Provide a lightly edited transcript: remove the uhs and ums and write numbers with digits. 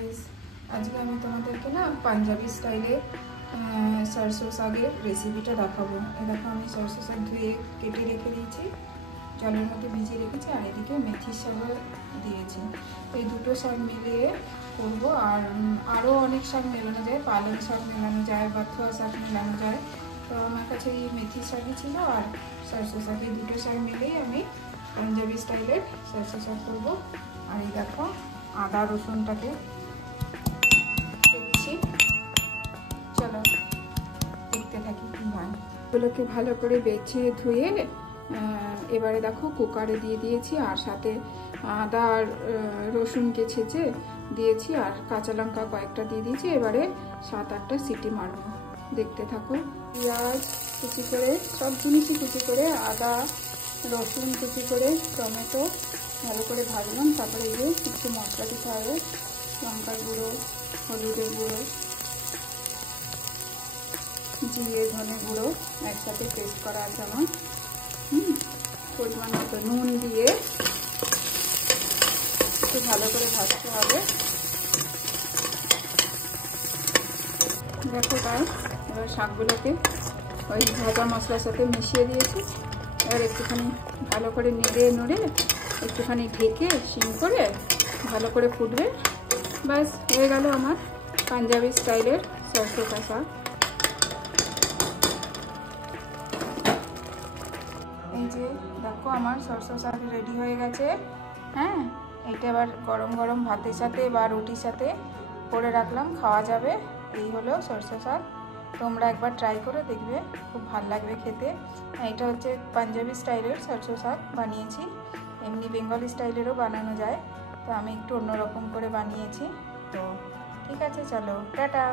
Guys আজকে আমি তোমাদেরকে না পাঞ্জাবি স্টাইলে সরষে শাকের রেসিপিটা দেখাবো। এই দেখো আমি সরষে শাক ধুয়ে কেটে রেখে দিয়েছি, জলের মধ্যে ভিজিয়ে রেখেছি, আর এদিকে মেথির শাক দিয়েছি। এই দুটো শাক মিলিয়ে করবো। আর আরও অনেক শাক মেলানো যায়, পালং শাক মেলানো যায়, বাথুয়া শাক মেলানো যায়। তো আমার কাছে এই মেথির শাকই ছিল আর সরষে শাক, এই দুটো শাক মিলেই আমি পাঞ্জাবি স্টাইলের সরষে শাক করবো। আর এই দেখো আদা রসুনটাকে দেখছি, চলো দেখতে থাকি কি হয়। এগুলোকে ভালো করে বেছে ধুয়ে এবারে দেখো কুকারে দিয়ে দিয়েছি, আর সাথে আদা আর রসুনকে ছেঁচে দিয়েছি, আর কাঁচা লঙ্কা কয়েকটা দিয়ে দিয়েছি। এবারে 7-8টা সিটি মারবো, দেখতে থাকো। পেঁয়াজ কুচি করে, সব জিনিসই কুচি করে, আদা রসুন কুচি করে, টমেটো ভালো করে ভাজলাম। তারপরে এই একটু মশলা দিতে হবে, লঙ্কার গুঁড়ো, হলুদের গুঁড়ো, জিরে ধনে গুঁড়ো একসাথে পেস্ট করা আছে আমার। পরিমাণ মতো নুন দিয়ে একটু ভালো করে ভাজতে হবে। দেখো তাই এবার শাকগুলোকে ওই ভাজা মশলার সাথে মিশিয়ে দিয়েছি। এবার একটুখানি ভালো করে নেড়ে একটুখানি ঢেকে সিম করে ভালো করে ফুটবে। ব্যাস হয়ে গেল আমার পাঞ্জাবি স্টাইলের সরষে শাক। এই যে দেখো আমার সরষে শাক রেডি হয়ে গেছে। হ্যাঁ, এটা এবার গরম গরম ভাতের সাথে বা রুটির সাথে করে রাখলাম, খাওয়া যাবে। এই হলো সরষে শাক, তোমরা একবার ট্রাই করে দেখবে, খুব ভালো লাগবে খেতে। এটা হচ্ছে পাঞ্জাবি স্টাইলের সরষে শাক বানিয়েছি, এমনি বেঙ্গলি স্টাইলেরও বানানো যায়, তো আমি একটু অন্যরকম করে বানিয়েছি। তো ঠিক আছে, চলো টাটা।